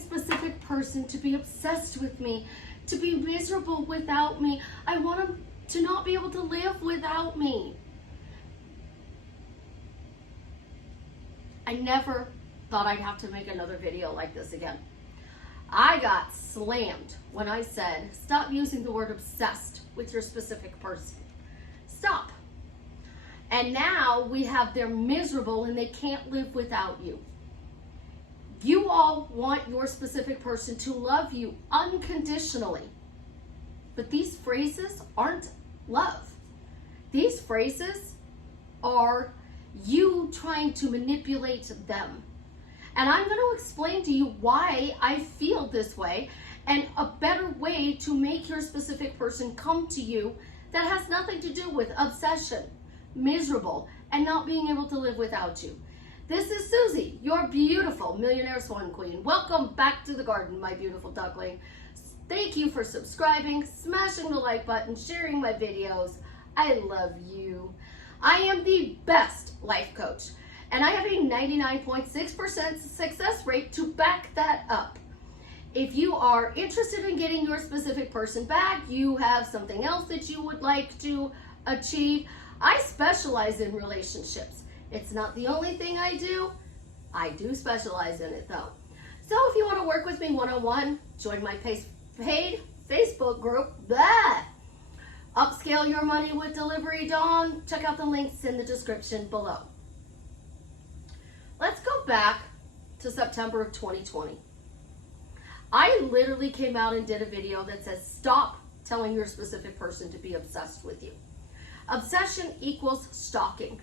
specific person to be obsessed with me, to be miserable without me. I want them to not be able to live without me. I never thought I'd have to make another video like this again. I got slammed when I said, stop using the word obsessed with your specific person. Stop. And now we have they're miserable and they can't live without you. You all want your specific person to love you unconditionally. But these phrases aren't love. These phrases are you trying to manipulate them. And I'm going to explain to you why I feel this way and a better way to make your specific person come to you that has nothing to do with obsession, miserable, and not being able to live without you. This is Susie, your beautiful Millionaire Swan Queen. Welcome back to the garden, my beautiful duckling. Thank you for subscribing, smashing the like button, sharing my videos. I love you. I am the best life coach, and I have a 99.6% success rate to back that up. If you are interested in getting your specific person back, you have something else that you would like to achieve, I specialize in relationships. It's not the only thing I do. I do specialize in it though. So if you want to work with me one-on-one, join my paid Facebook group. Blah! Upscale your money with Delivery Dawn. Check out the links in the description below. Let's go back to September of 2020. I literally came out and did a video that says, stop telling your specific person to be obsessed with you. Obsession equals stalking.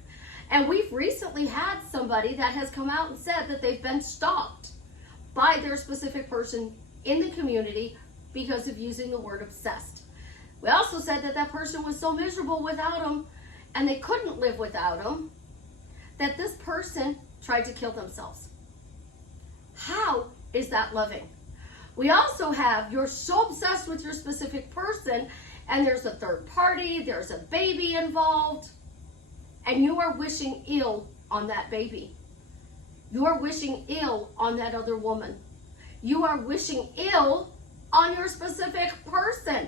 And we've recently had somebody that has come out and said that they've been stalked by their specific person in the community because of using the word obsessed. We also said that that person was so miserable without them and they couldn't live without them that this person tried to kill themselves. How is that loving? We also have, you're so obsessed with your specific person and there's a third party, there's a baby involved, and you are wishing ill on that baby. You are wishing ill on that other woman. You are wishing ill on your specific person,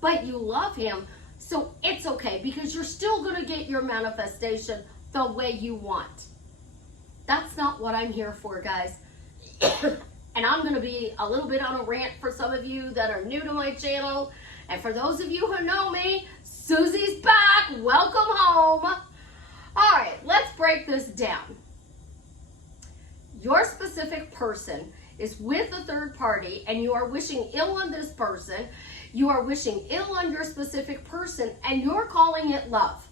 but you love him, so it's okay because you're still gonna get your manifestation the way you want. That's not what I'm here for, guys. And I'm gonna be a little bit on a rant for some of you that are new to my channel. And for those of you who know me, Susie's back, welcome home. All right, let's break this down. Your specific person is with a third party and you are wishing ill on this person. You are wishing ill on your specific person and you're calling it love.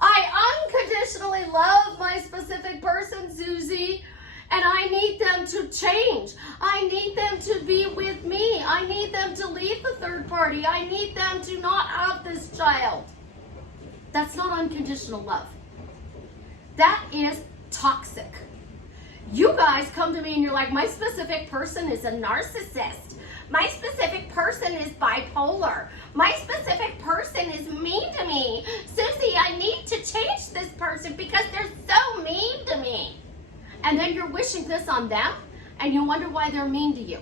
I unconditionally love my specific person, Susie, and I need them to change. I need them to be with me. I need them to leave the third party. I need them to not have this child. That's not unconditional love. That is toxic. You guys come to me and you're like, my specific person is a narcissist. My specific person is bipolar. My specific person is mean to me. Susie, I need to change this person because they're so mean to me. And then you're wishing this on them and you wonder why they're mean to you.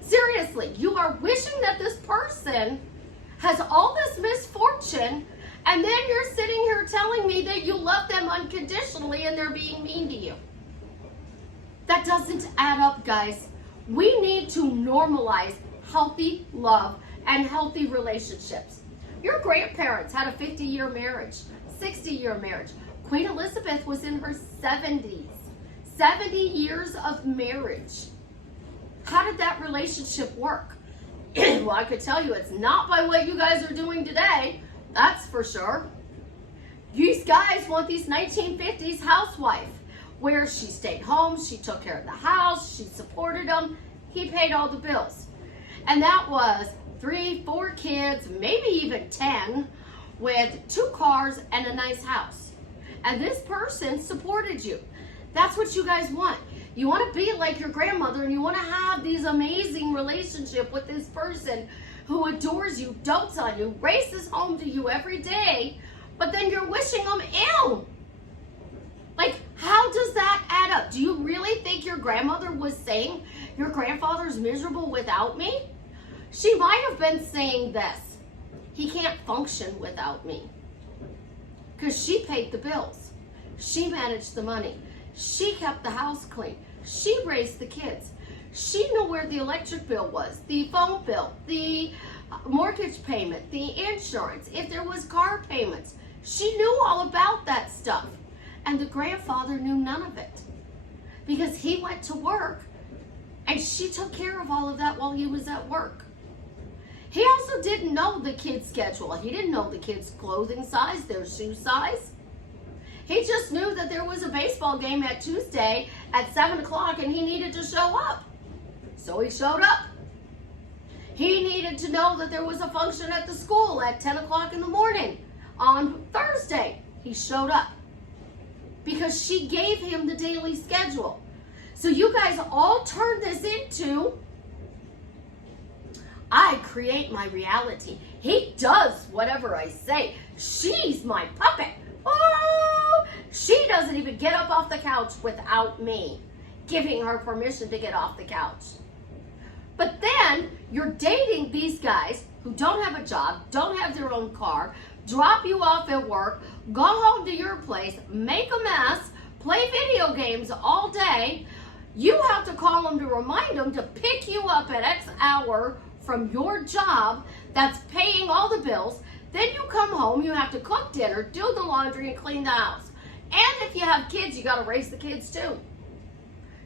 Seriously, you are wishing that this person has all this misfortune and then you're sitting here telling me that you love them unconditionally and they're being mean to you. That doesn't add up, guys. We need to normalize healthy love and healthy relationships. Your grandparents had a 50-year marriage, 60-year marriage. Queen Elizabeth was in her 70s. 70 years of marriage. How did that relationship work? Well, I could tell you it's not by what you guys are doing today. That's for sure. These guys want these 1950s housewife where she stayed home, she took care of the house, she supported them, he paid all the bills. And that was 3, 4 kids, maybe even 10, with 2 cars and a nice house. And this person supported you. That's what you guys want. You want to be like your grandmother and you want to have these amazing relationship with this person who adores you, dotes on you, races home to you every day, but then you're wishing them ill. Like, how does that add up? Do you really think your grandmother was saying Your grandfather's miserable without me? She might have been saying this. He can't function without me. Because she paid the bills. She managed the money. She kept the house clean. She raised the kids. She knew where the electric bill was, the phone bill, the mortgage payment, the insurance, if there was car payments. She knew all about that stuff. And the grandfather knew none of it. Because he went to work and she took care of all of that while he was at work. He also didn't know the kids' schedule. He didn't know the kids' clothing size, their shoe size. He just knew that there was a baseball game at Tuesday at 7 o'clock and he needed to show up. So he showed up. He needed to know that there was a function at the school at 10 o'clock in the morning on Thursday. He showed up because she gave him the daily schedule. So you guys all turn this into, I create my reality. He does whatever I say. She's my puppet. Oh, she doesn't even get up off the couch without me giving her permission to get off the couch. But then you're dating these guys who don't have a job, don't have their own car, drop you off at work, go home to your place, make a mess, play video games all day. You have to call them to remind them to pick you up at X hour from your job that's paying all the bills. Then you come home, you have to cook dinner, do the laundry, and clean the house. And if you have kids, you got to raise the kids too.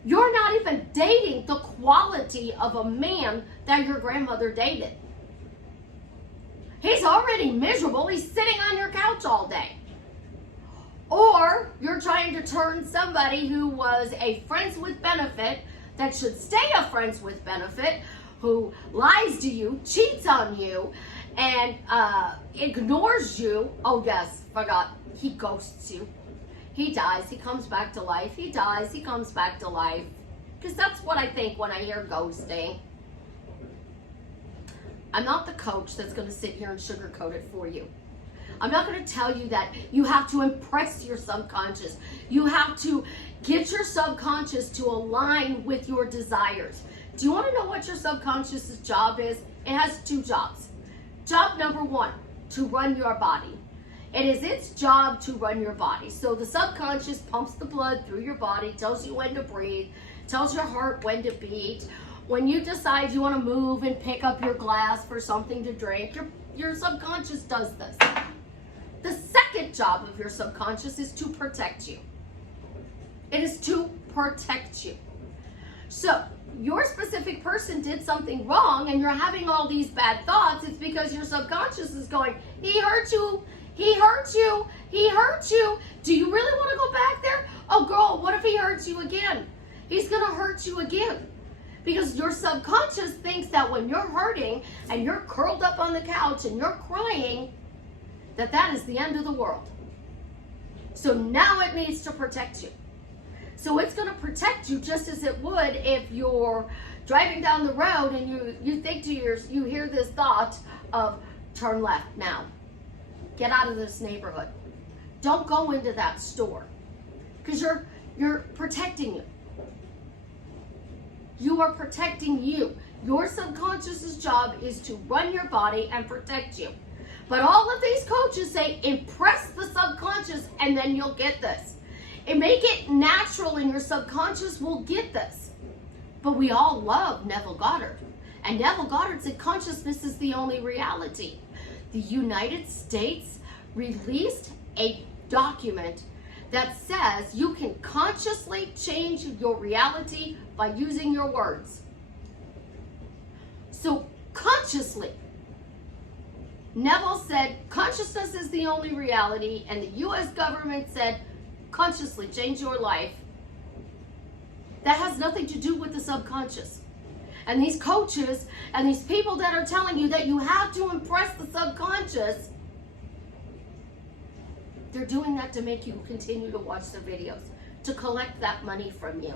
You're not even dating the quality of a man that your grandmother dated. He's already miserable. He's sitting on your couch all day. Or you're trying to turn somebody who was a friends with benefit that should stay a friends with benefit, who lies to you, cheats on you, and ignores you. Oh yes, forgot. He ghosts you. He dies, he comes back to life. He dies, he comes back to life. Because that's what I think when I hear ghosting. I'm not the coach that's going to sit here and sugarcoat it for you. I'm not going to tell you that you have to impress your subconscious. You have to get your subconscious to align with your desires. Do you want to know what your subconscious's job is? It has two jobs. Job number one, to run your body. It is its job to run your body. So the subconscious pumps the blood through your body, tells you when to breathe, tells your heart when to beat. When you decide you want to move and pick up your glass for something to drink, your subconscious does this. The second job of your subconscious is to protect you. It is to protect you. So your specific person did something wrong and you're having all these bad thoughts. It's because your subconscious is going, he hurt you. He hurt you. He hurt you. Do you really want to go back there? Oh, girl, what if he hurts you again? He's going to hurt you again. Because your subconscious thinks that when you're hurting and you're curled up on the couch and you're crying, that is the end of the world. So now it needs to protect you. So it's going to protect you just as it would if you're driving down the road and you think to you hear this thought of turn left now. Get out of this neighborhood. Don't go into that store. Because you're protecting you. You are protecting you. Your subconscious's job is to run your body and protect you. But all of these coaches say impress the subconscious and then you'll get this. And make it natural and your subconscious will get this. But we all love Neville Goddard. And Neville Goddard said consciousness is the only reality. The United States released a document that says you can consciously change your reality by using your words. So consciously, Neville said consciousness is the only reality, and the US government said consciously change your life. That has nothing to do with the subconscious. And these coaches and these people that are telling you that you have to impress the subconscious, they're doing that to make you continue to watch their videos, to collect that money from you,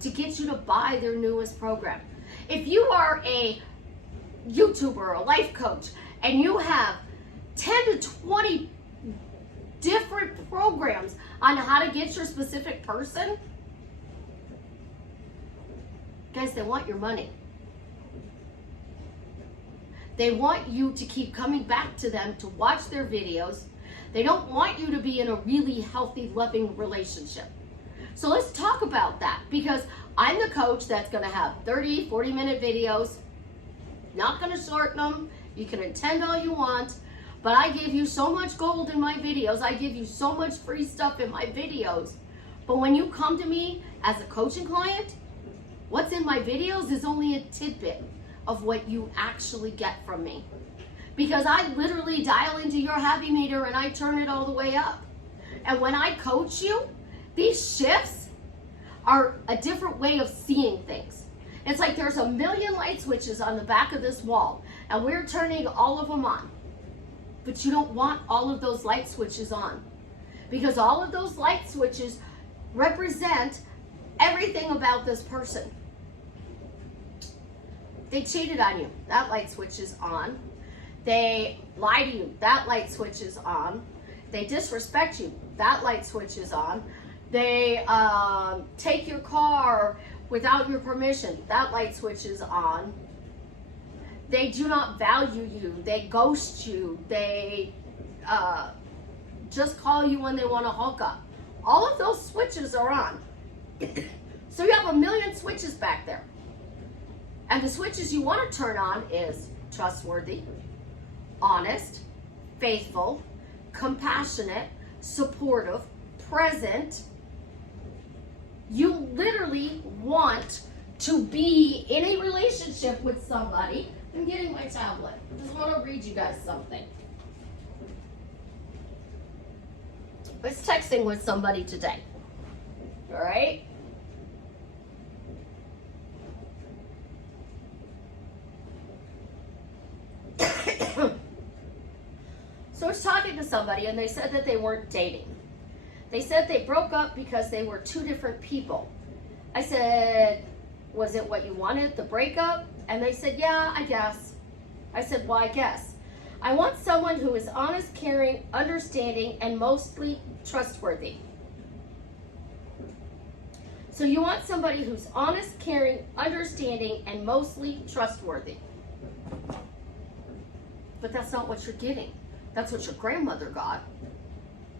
to get you to buy their newest program. If you are a YouTuber, a life coach, and you have 10 to 20 different programs on how to get your specific person, Guys, they want your money. They want you to keep coming back to them to watch their videos. They don't want you to be in a really healthy, loving relationship. So let's talk about that, because I'm the coach that's going to have 30, 40-minute videos. Not going to shorten them. You can attend all you want, but I give you so much gold in my videos. I give you so much free stuff in my videos. But when you come to me as a coaching client, what's in my videos is only a tidbit of what you actually get from me. Because I literally dial into your happy meter and I turn it all the way up. And when I coach you, these shifts are a different way of seeing things. It's like there's a million light switches on the back of this wall, and we're turning all of them on. But you don't want all of those light switches on, because all of those light switches represent everything about this person. They cheated on you, that light switch is on. They lie to you, that light switch is on. They disrespect you, that light switch is on. They take your car without your permission, that light switch is on. They do not value you, they ghost you, they just call you when they want to hook up. All of those switches are on. So you have a million switches back there. And the switches you want to turn on is trustworthy, honest, faithful, compassionate, supportive, present. You literally want to be in a relationship with somebody. I'm getting my tablet. I just want to read you guys something. I was texting with somebody today. All right? So I was talking to somebody and they said that they weren't dating. They said they broke up because they were two different people. I said, was it what you wanted, the breakup? And they said, yeah, I guess. I said, well, I guess. I want someone who is honest, caring, understanding, and mostly trustworthy. So you want somebody who's honest, caring, understanding, and mostly trustworthy. But that's not what you're getting. That's what your grandmother got.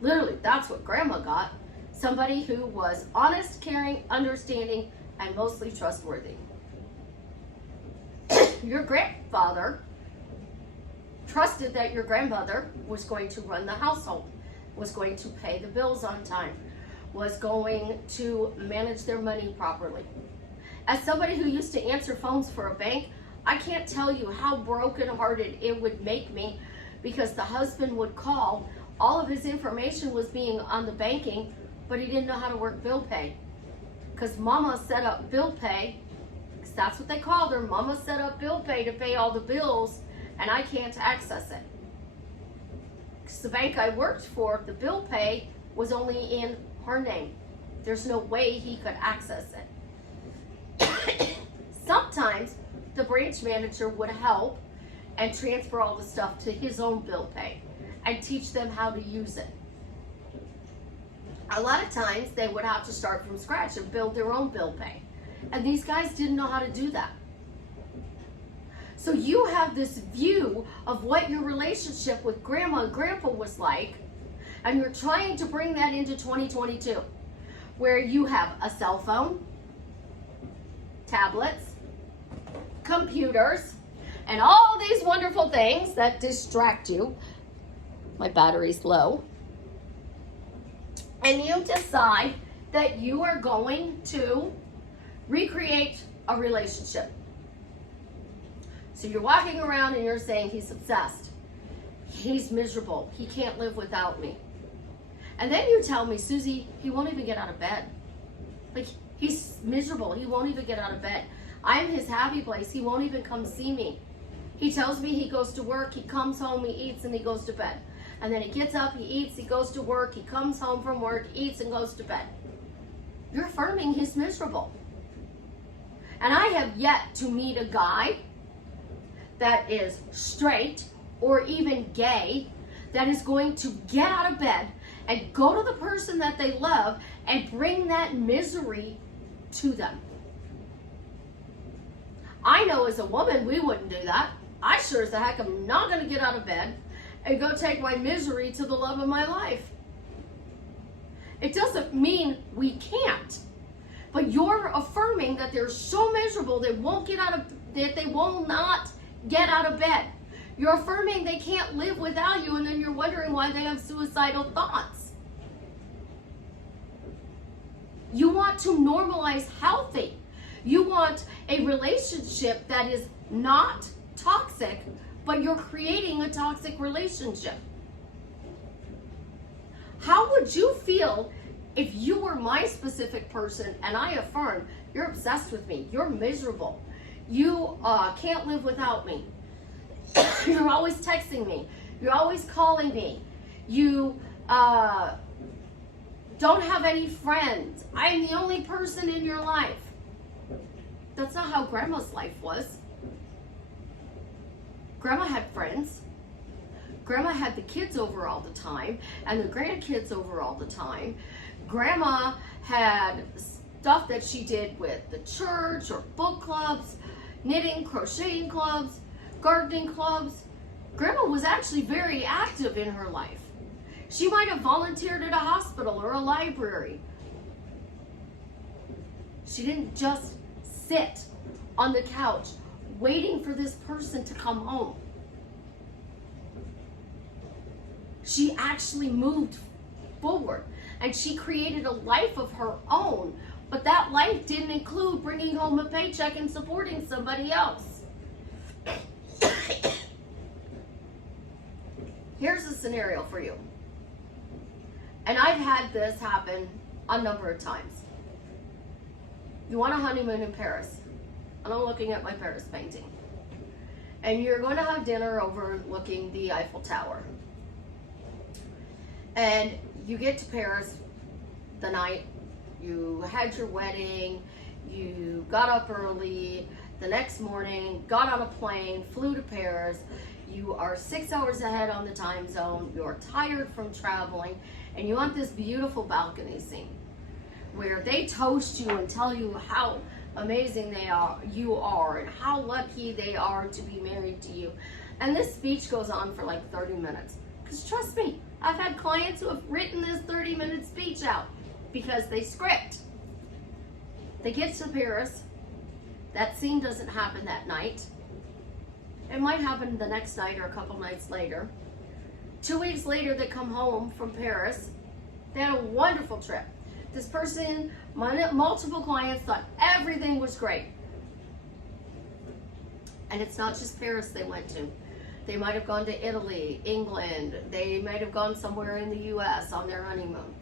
Literally, that's what grandma got. Somebody who was honest, caring, understanding, and mostly trustworthy. Your grandfather trusted that your grandmother was going to run the household, was going to pay the bills on time, was going to manage their money properly. As somebody who used to answer phones for a bank, I can't tell you how brokenhearted it would make me, because the husband would call, all of his information was being on the banking, but he didn't know how to work bill pay. Because mama set up bill pay, because that's what they called her. Mama set up bill pay to pay all the bills, and I can't access it. Because the bank I worked for, the bill pay was only in her name. There's no way he could access it. Sometimes the branch manager would help and transfer all the stuff to his own bill pay and teach them how to use it. A lot of times they would have to start from scratch and build their own bill pay. And these guys didn't know how to do that. So you have this view of what your relationship with grandma and grandpa was like, and you're trying to bring that into 2022, where you have a cell phone, tablets, computers, and all these wonderful things that distract you. My battery's low. And you decide that you are going to recreate a relationship. So you're walking around and you're saying, he's obsessed. He's miserable. He can't live without me. And then you tell me, Susie, he won't even get out of bed. Like, he's miserable. He won't even get out of bed. I'm his happy place. He won't even come see me. He tells me he goes to work, he comes home, he eats, and he goes to bed. And then he gets up, he eats, he goes to work, he comes home from work, eats, and goes to bed. You're affirming he's miserable. And I have yet to meet a guy that is straight or even gay that is going to get out of bed and go to the person that they love and bring that misery to them. I know as a woman, we wouldn't do that. I sure as the heck am not going to get out of bed and go take my misery to the love of my life. It doesn't mean we can't, but you're affirming that they're so miserable they will not get out of bed. You're affirming they can't live without you, and then you're wondering why they have suicidal thoughts. You want to normalize healthy. You want a relationship that is not toxic, but you're creating a toxic relationship. How would you feel if you were my specific person and I affirmed, you're obsessed with me, you're miserable, you can't live without me, you're always texting me, you're always calling me, you don't have any friends, I'm the only person in your life. That's not how Grandma's life was. Grandma had friends. Grandma had the kids over all the time and the grandkids over all the time. Grandma had stuff that she did with the church or book clubs, knitting, crocheting clubs, gardening clubs. Grandma was actually very active in her life. She might have volunteered at a hospital or a library. She didn't just sit on the couch waiting for this person to come home. She actually moved forward and she created a life of her own, but that life didn't include bringing home a paycheck and supporting somebody else. Here's a scenario for you, and I've had this happen a number of times. You want a honeymoon in Paris, and I'm looking at my Paris painting, and you're going to have dinner overlooking the Eiffel Tower. And you get to Paris the night, you had your wedding, you got up early, the next morning, got on a plane, flew to Paris, you are 6 hours ahead on the time zone, you're tired from traveling, and you want this beautiful balcony scene where they toast you and tell you how amazing you are and how lucky they are to be married to you. And this speech goes on for like 30 minutes. Because trust me, I've had clients who have written this 30-minute speech out because they script. They get to Paris, that scene doesn't happen that night. It might happen the next night or a couple nights later. 2 weeks later, they come home from Paris. They had a wonderful trip. This person, multiple clients, thought everything was great. And it's not just Paris they went to. They might have gone to Italy, England. They might have gone somewhere in the US on their honeymoon.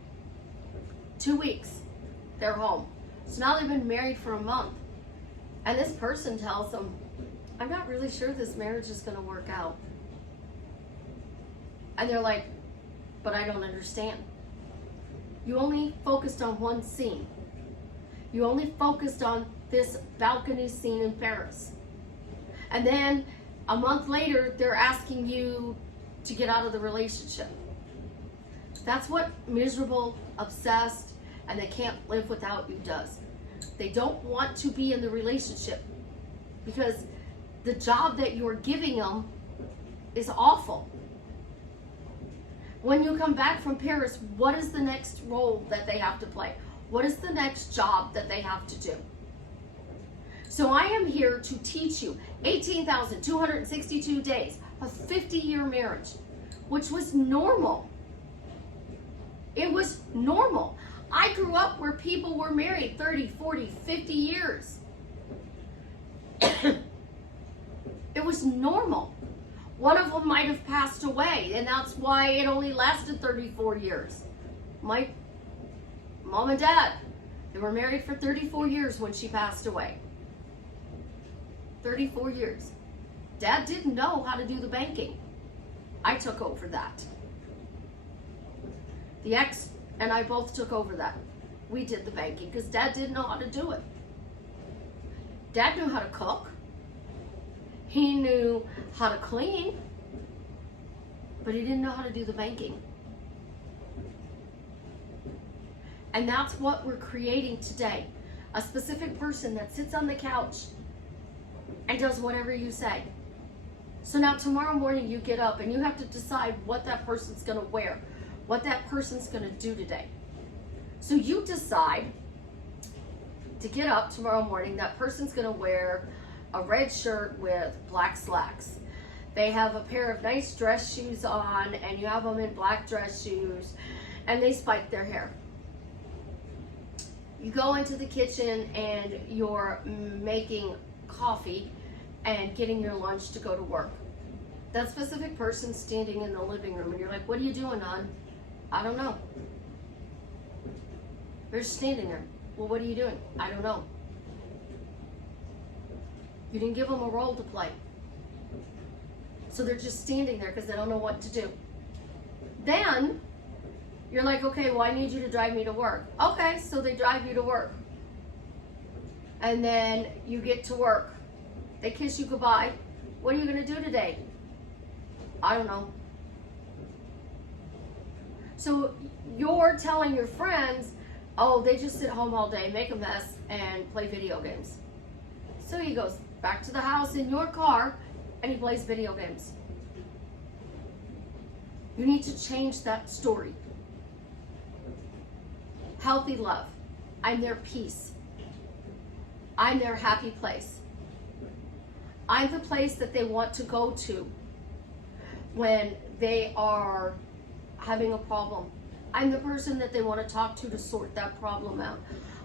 2 weeks, they're home. So now they've been married for a month. And this person tells them, I'm not really sure this marriage is going to work out. And they're like, but I don't understand. You only focused on one scene. You only focused on this balcony scene in Paris. And then a month later, they're asking you to get out of the relationship. That's what miserable, obsessed, and they can't live without you does. They don't want to be in the relationship because the job that you're giving them is awful. When you come back from Paris, what is the next role that they have to play? What is the next job that they have to do? So I am here to teach you 18,262 days, a 50-year marriage, which was normal. It was normal. I grew up where people were married 30, 40, 50 years. It was normal. One of them might have passed away, and that's why it only lasted 34 years. My mom and dad, they were married for 34 years when she passed away. 34 years. Dad didn't know how to do the banking. I took over that. The ex and I both took over that. We did the banking because Dad didn't know how to do it. Dad knew how to cook. He knew how to clean, but he didn't know how to do the banking. And that's what we're creating today. A specific person that sits on the couch and does whatever you say. So now tomorrow morning you get up and you have to decide what that person's going to wear, what that person's going to do today. So you decide to get up tomorrow morning. That person's going to wear a red shirt with black slacks. They have a pair of nice dress shoes on, and you have them in black dress shoes, and they spike their hair. You go into the kitchen and you're making coffee and getting your lunch to go to work. That specific person's standing in the living room and you're like, what are you doing, hon? I don't know. They're just standing there. Well, what are you doing? I don't know. You didn't give them a role to play. So they're just standing there because they don't know what to do. Then you're like, okay, well, I need you to drive me to work. Okay, so they drive you to work. And then you get to work. They kiss you goodbye. What are you going to do today? I don't know. So you're telling your friends, oh, they just sit home all day, make a mess, and play video games. So he goes back to the house in your car, and he plays video games. You need to change that story. Healthy love. I'm their peace. I'm their happy place. I'm the place that they want to go to when they are having a problem. I'm the person that they want to talk to sort that problem out.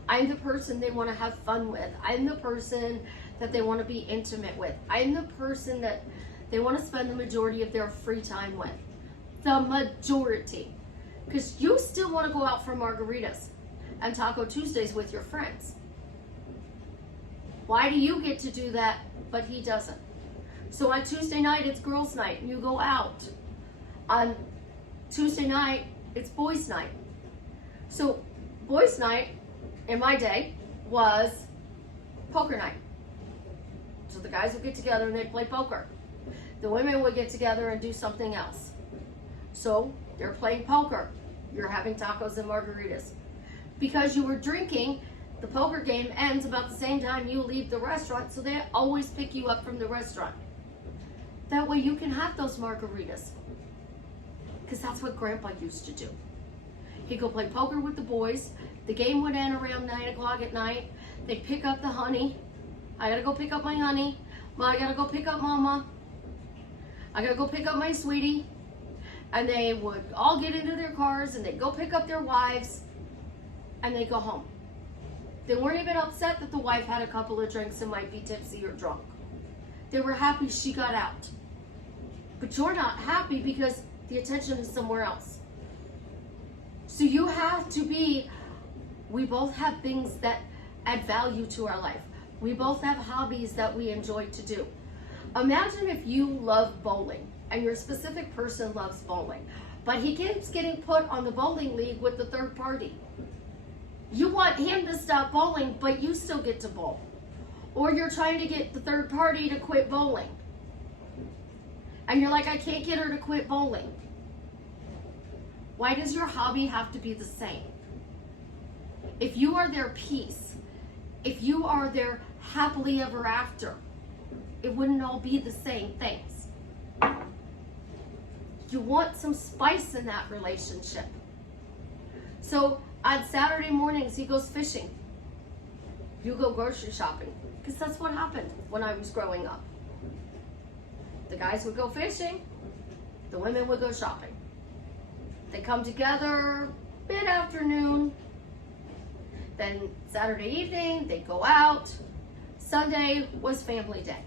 I'm the person they want to have fun with. I'm the person that they want to be intimate with. I'm the person that they want to spend the majority of their free time with. The majority. Because you still want to go out for margaritas and Taco Tuesdays with your friends. Why do you get to do that, but he doesn't? So on Tuesday night, it's girls' night, and you go out. On Tuesday night, it's boys' night. So boys' night, in my day, was poker night. So the guys would get together and they'd play poker. The women would get together and do something else. So they're playing poker. You're having tacos and margaritas. Because you were drinking, the poker game ends about the same time you leave the restaurant, so they always pick you up from the restaurant. That way you can have those margaritas. Because that's what Grandpa used to do. He'd go play poker with the boys. The game would end around 9 o'clock at night. They'd pick up the honey. I gotta go pick up my honey. I gotta go pick up Mama. I gotta go pick up my sweetie. And they would all get into their cars and they'd go pick up their wives and they'd go home. They weren't even upset that the wife had a couple of drinks and might be tipsy or drunk. They were happy she got out. But you're not happy because the attention is somewhere else. So you have to be, we both have things that add value to our life. We both have hobbies that we enjoy to do. Imagine if you love bowling and your specific person loves bowling, but he keeps getting put on the bowling league with the third party. You want him to stop bowling, but you still get to bowl. Or you're trying to get the third party to quit bowling. And you're like, I can't get her to quit bowling. Why does your hobby have to be the same? If you are their peace, if you are their happily ever after, it wouldn't all be the same things. You want some spice in that relationship. So on Saturday mornings, he goes fishing. You go grocery shopping. Because that's what happened when I was growing up. The guys would go fishing. The women would go shopping. They come together mid-afternoon. Then Saturday evening, they go out. Sunday was family day.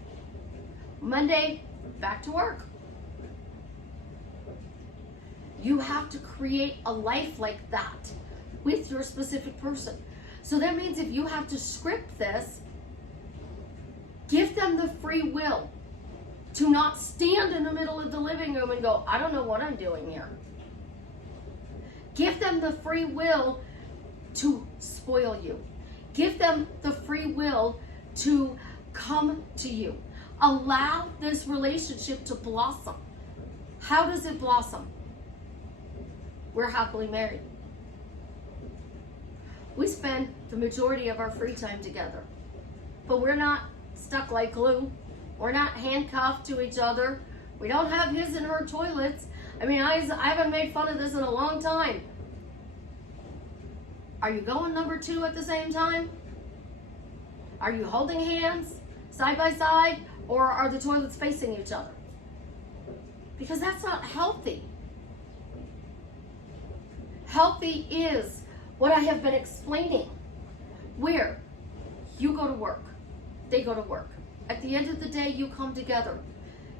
Monday, back to work. You have to create a life like that with your specific person. So that means if you have to script this, give them the free will to not stand in the middle of the living room and go, I don't know what I'm doing here. Give them the free will to spoil you. Give them the free will to come to you. Allow this relationship to blossom. How does it blossom? We're happily married. We spend the majority of our free time together, but we're not stuck like glue. We're not handcuffed to each other. We don't have his and her toilets. I mean, I haven't made fun of this in a long time. Are you going number 2 at the same time? Are you holding hands side by side, or are the toilets facing each other? Because that's not healthy. Healthy is what I have been explaining, where you go to work, they go to work. At the end of the day, you come together.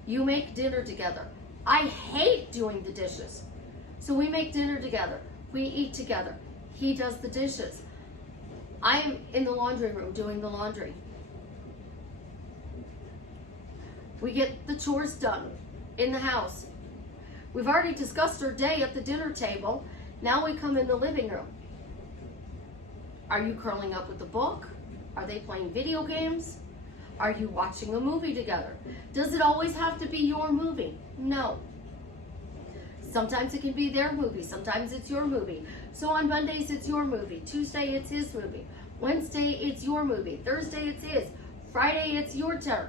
You make dinner together. I hate doing the dishes. So we make dinner together. We eat together. He does the dishes. I am in the laundry room doing the laundry. We get the chores done in the house. We've already discussed our day at the dinner table. Now we come in the living room. Are you curling up with the book? Are they playing video games? Are you watching a movie together? Does it always have to be your movie? No. Sometimes it can be their movie. Sometimes it's your movie. So on Mondays, it's your movie. Tuesday, it's his movie. Wednesday, it's your movie. Thursday, it's his. Friday, it's your turn.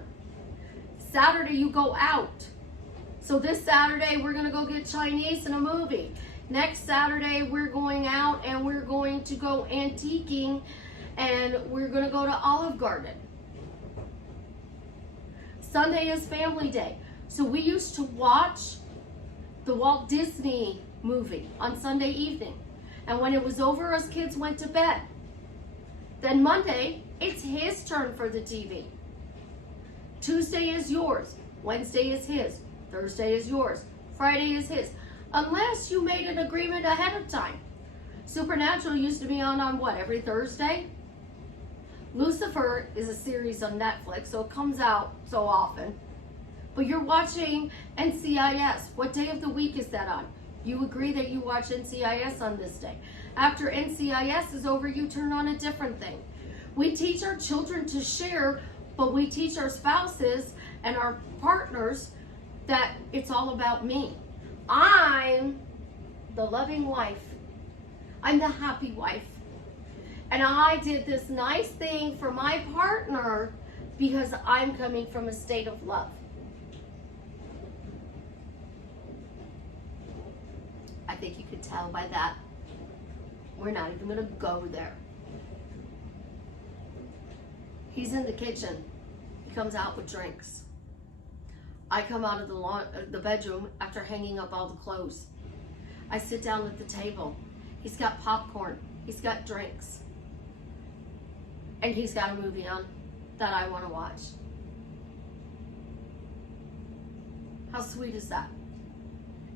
Saturday, you go out. So this Saturday, we're going to go get Chinese and a movie. Next Saturday, we're going out and we're going to go antiquing and we're going to go to Olive Garden. Sunday is family day. So we used to watch the Walt Disney movie on Sunday evening. And when it was over, us kids went to bed. Then Monday, it's his turn for the TV. Tuesday is yours. Wednesday is his. Thursday is yours. Friday is his. Unless you made an agreement ahead of time. Supernatural used to be on what, every Thursday? Lucifer is a series on Netflix, so it comes out so often. But you're watching NCIS. What day of the week is that on? You agree that you watch NCIS on this day. After NCIS is over, you turn on a different thing. We teach our children to share, but we teach our spouses and our partners that it's all about me. I'm the loving wife. I'm the happy wife. And I did this nice thing for my partner because I'm coming from a state of love. I think you could tell by that. We're not even going to go there. He's in the kitchen. He comes out with drinks. I come out of the bedroom after hanging up all the clothes. I sit down at the table. He's got popcorn. He's got drinks. And he's got a movie on that I want to watch. How sweet is that?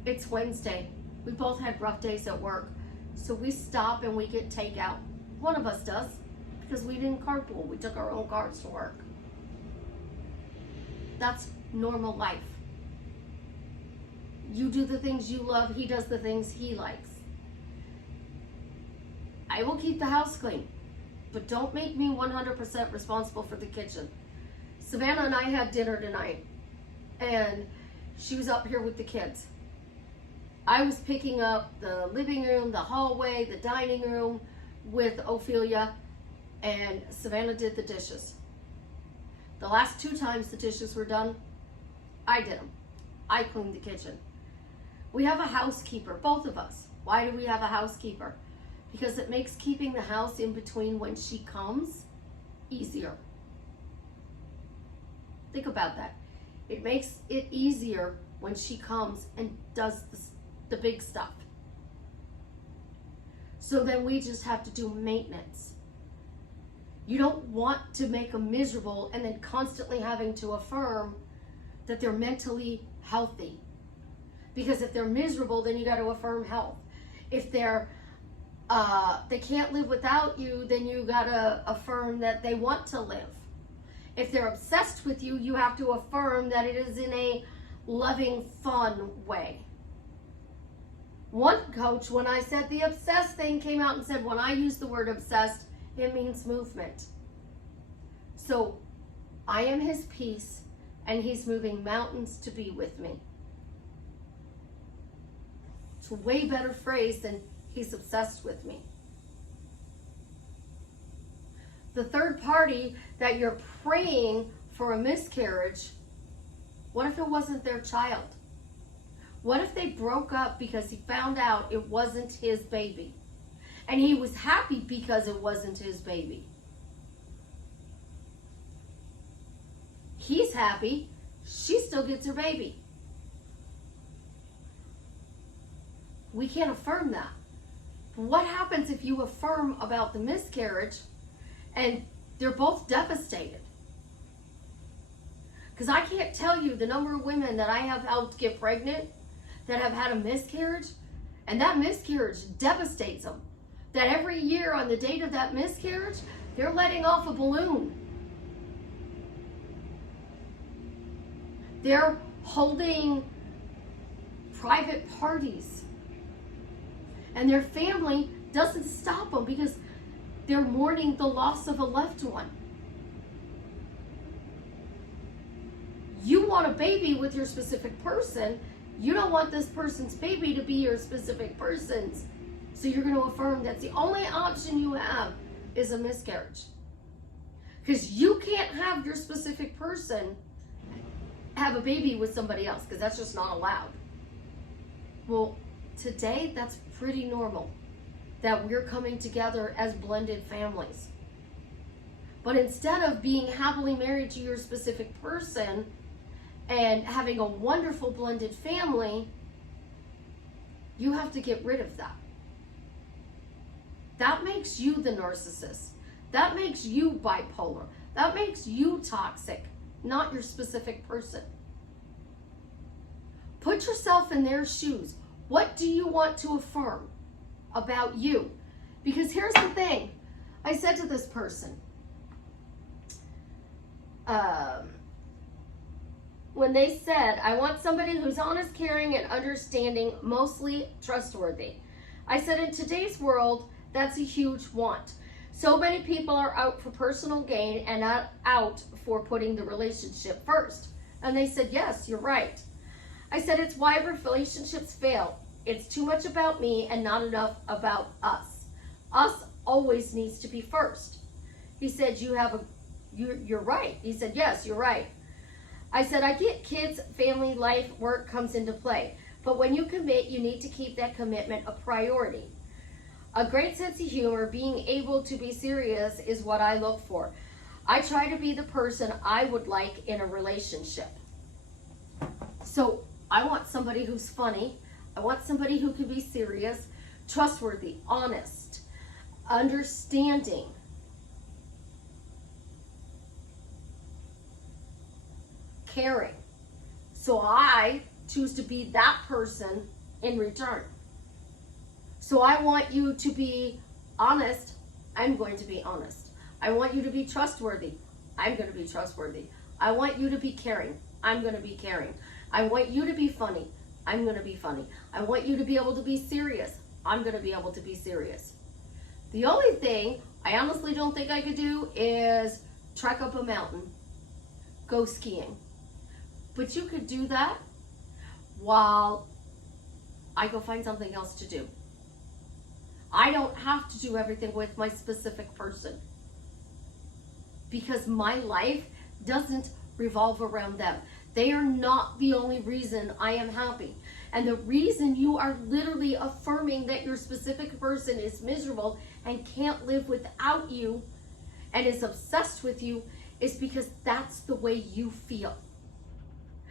It's Wednesday. We both had rough days at work. So we stop and we get takeout. One of us does, because we didn't carpool. We took our own cars to work. That's normal life. You do the things you love. He does the things he likes. I will keep the house clean, but don't make me 100% responsible for the kitchen. Savannah and I had dinner tonight, and she was up here with the kids. I was picking up the living room, the hallway, the dining room with Ophelia, and Savannah did the dishes. The last 2 times the dishes were done, I did them. I cleaned the kitchen. We have a housekeeper, both of us. Why do we have a housekeeper? Because it makes keeping the house in between when she comes easier. Think about that. It makes it easier when she comes and does the big stuff. So then we just have to do maintenance. You don't want to make them miserable and then constantly having to affirm that they're mentally healthy. Because if they're miserable, then you got to affirm health. If they can't live without you, then you got to affirm that they want to live. If they're obsessed with you, you have to affirm that it is in a loving, fun way. One coach, when I said the obsessed thing, came out and said, when I use the word obsessed, it means movement. So I am his peace, and he's moving mountains to be with me. It's a way better phrase than he's obsessed with me. The third party that you're praying for a miscarriage, what if it wasn't their child? What if they broke up because he found out it wasn't his baby? And he was happy because it wasn't his baby. He's happy. She still gets her baby. We can't affirm that. But what happens if you affirm about the miscarriage and they're both devastated? Because I can't tell you the number of women that I have helped get pregnant that have had a miscarriage, and that miscarriage devastates them. That every year on the date of that miscarriage, they're letting off a balloon. They're holding private parties. And their family doesn't stop them because they're mourning the loss of a loved one. You want a baby with your specific person. You don't want this person's baby to be your specific person's. So you're going to affirm that's the only option you have is a miscarriage. Because you can't have your specific person have a baby with somebody else, because that's just not allowed. Well, today that's pretty normal that we're coming together as blended families. But instead of being happily married to your specific person and having a wonderful blended family, you have to get rid of that. That makes you the narcissist. That makes you bipolar. That makes you toxic, not your specific person. Put yourself in their shoes. What do you want to affirm about you? Because here's the thing. I said to this person, when they said, I want somebody who's honest, caring, and understanding, mostly trustworthy. I said, in today's world, that's a huge want. So many people are out for personal gain and not out for putting the relationship first. And they said, yes, you're right. I said, it's why relationships fail. It's too much about me and not enough about us. Us always needs to be first. He said, you're right. He said, yes, you're right. I said, I get kids, family, life, work comes into play. But when you commit, you need to keep that commitment a priority. A great sense of humor, being able to be serious is what I look for. I try to be the person I would like in a relationship. So I want somebody who's funny. I want somebody who can be serious, trustworthy, honest, understanding. Caring. So I choose to be that person in return. So I want you to be honest. I'm going to be honest. I want you to be trustworthy. I'm going to be trustworthy. I want you to be caring. I'm going to be caring. I want you to be funny. I'm going to be funny. I want you to be able to be serious. I'm going to be able to be serious. The only thing I honestly don't think I could do is trek up a mountain, go skiing. But you could do that while I go find something else to do. I don't have to do everything with my specific person because my life doesn't revolve around them. They are not the only reason I am happy. And the reason you are literally affirming that your specific person is miserable and can't live without you and is obsessed with you is because that's the way you feel.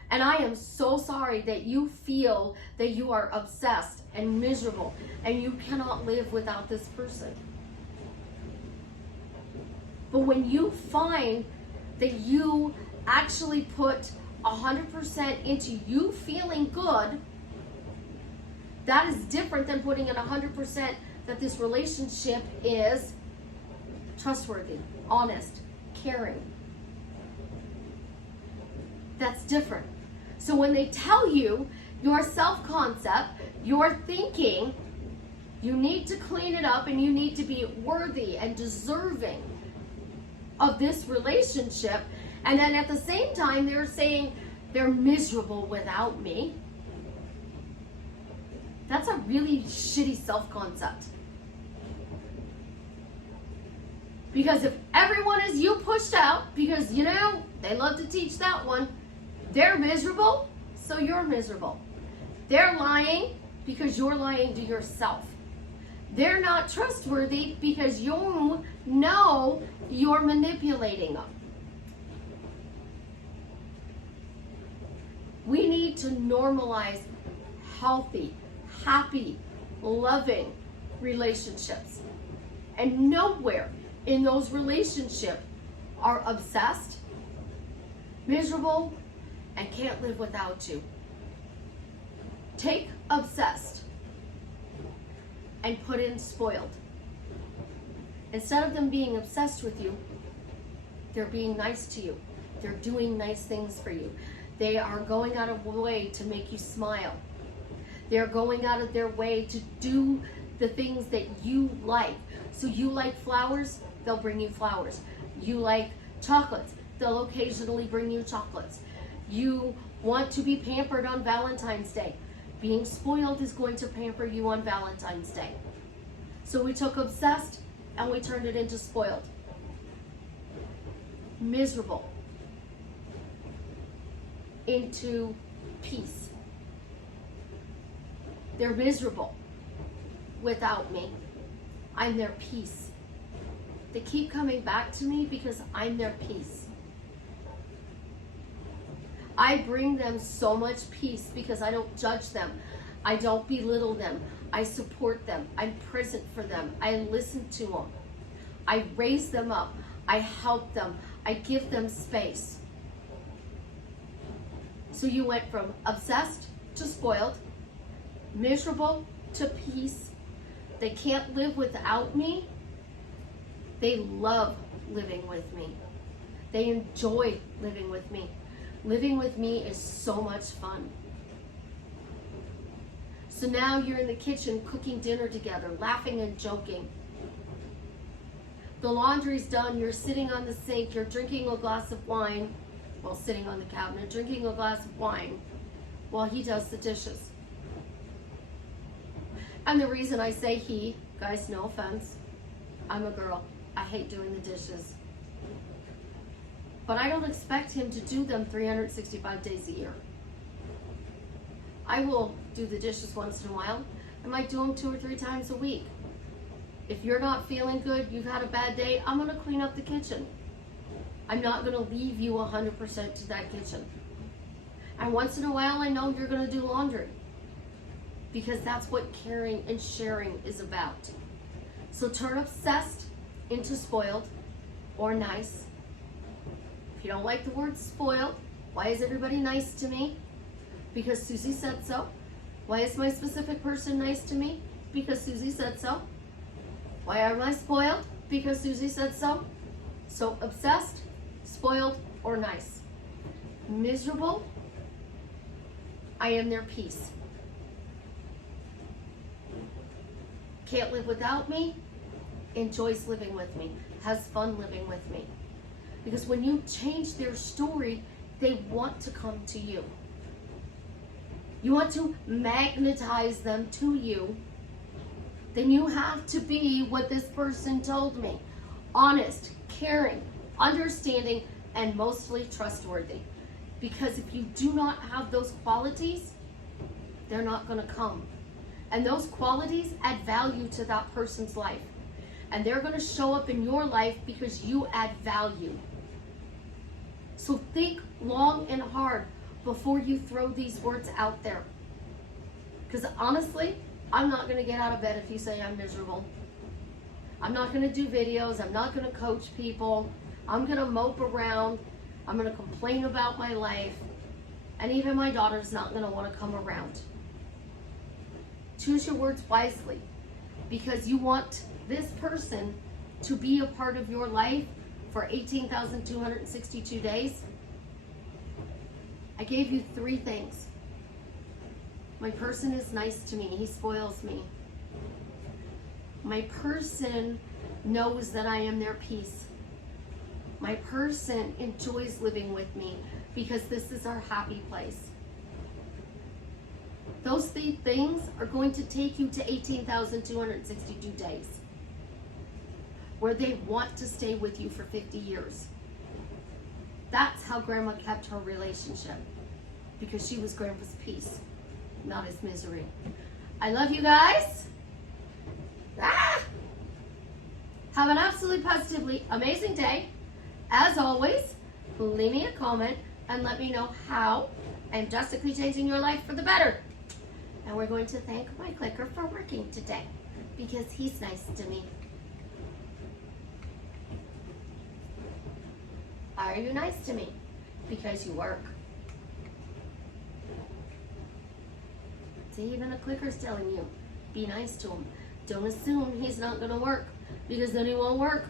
And I am so sorry that you feel that you are obsessed and miserable and you cannot live without this person. But when you find that you actually put 100% into you feeling good, that is different than putting in 100% that this relationship is trustworthy, honest, caring. That's different. So when they tell you your self-concept, your thinking, you need to clean it up and you need to be worthy and deserving of this relationship. And then at the same time, they're saying they're miserable without me. That's a really shitty self-concept. Because if everyone is you pushed out because, They love to teach that one. They're miserable, so you're miserable. They're lying because you're lying to yourself. They're not trustworthy because you know you're manipulating them. We need to normalize healthy, happy, loving relationships. And nowhere in those relationships are obsessed, miserable, and can't live without you. Take obsessed and put in spoiled. Instead of them being obsessed with you, they're being nice to you. They're doing nice things for you. They are going out of their way to make you smile. They're going out of their way to do the things that you like. So you like flowers, they'll bring you flowers. You like chocolates, they'll occasionally bring you chocolates. You want to be pampered on Valentine's Day. Being spoiled is going to pamper you on Valentine's Day. So we took obsessed and we turned it into spoiled. Miserable into peace. They're miserable without me. I'm their peace. They keep coming back to me because I'm their peace. I bring them so much peace because I don't judge them. I don't belittle them. I support them. I'm present for them. I listen to them. I raise them up. I help them. I give them space. So you went from obsessed to spoiled, miserable to peace. They can't live without me. They love living with me. They enjoy living with me. Living with me is so much fun. So now you're in the kitchen cooking dinner together, laughing and joking. The laundry's done, you're sitting on the sink, you're drinking a glass of wine, well, sitting on the cabinet, drinking a glass of wine while he does the dishes. And the reason I say he, guys, no offense, I'm a girl. I hate doing the dishes. But I don't expect him to do them 365 days a year. I will do the dishes once in a while. I might do them 2 or 3 times a week. If you're not feeling good, you've had a bad day, I'm gonna clean up the kitchen. I'm not gonna leave you 100% to that kitchen. And once in a while, I know you're gonna do laundry because that's what caring and sharing is about. So turn obsessed into spoiled or nice. If you don't like the word spoiled, why is everybody nice to me? Because Susie said so. Why is my specific person nice to me? Because Susie said so. Why am I spoiled? Because Susie said so. So obsessed, spoiled, or nice. Miserable, I am their peace. Can't live without me, enjoys living with me, has fun living with me. Because when you change their story, they want to come to you. You want to magnetize them to you, then you have to be what this person told me. Honest, caring, understanding, and mostly trustworthy. Because if you do not have those qualities, they're not going to come. And those qualities add value to that person's life. And they're going to show up in your life because you add value. So think long and hard before you throw these words out there. Because honestly, I'm not going to get out of bed if you say I'm miserable. I'm not going to do videos. I'm not going to coach people. I'm going to mope around. I'm going to complain about my life. And even my daughter's not going to want to come around. Choose your words wisely, because you want this person to be a part of your life for 18,262 days. I gave you 3 things. My person is nice to me. He spoils me. My person knows that I am their peace. My person enjoys living with me because this is our happy place. Those 3 things are going to take you to 18,262 days where they want to stay with you for 50 years. That's how how Grandma kept her relationship, because she was Grandpa's peace, not his misery. I love you guys. Have an absolutely positively amazing day. As always, leave me a comment and let me know how I'm drastically changing your life for the better. And we're going to thank my clicker for working today, because he's nice to me. Are you nice to me? Because you work. See, even the clicker's telling you, be nice to him. Don't assume he's not going to work, because then he won't work.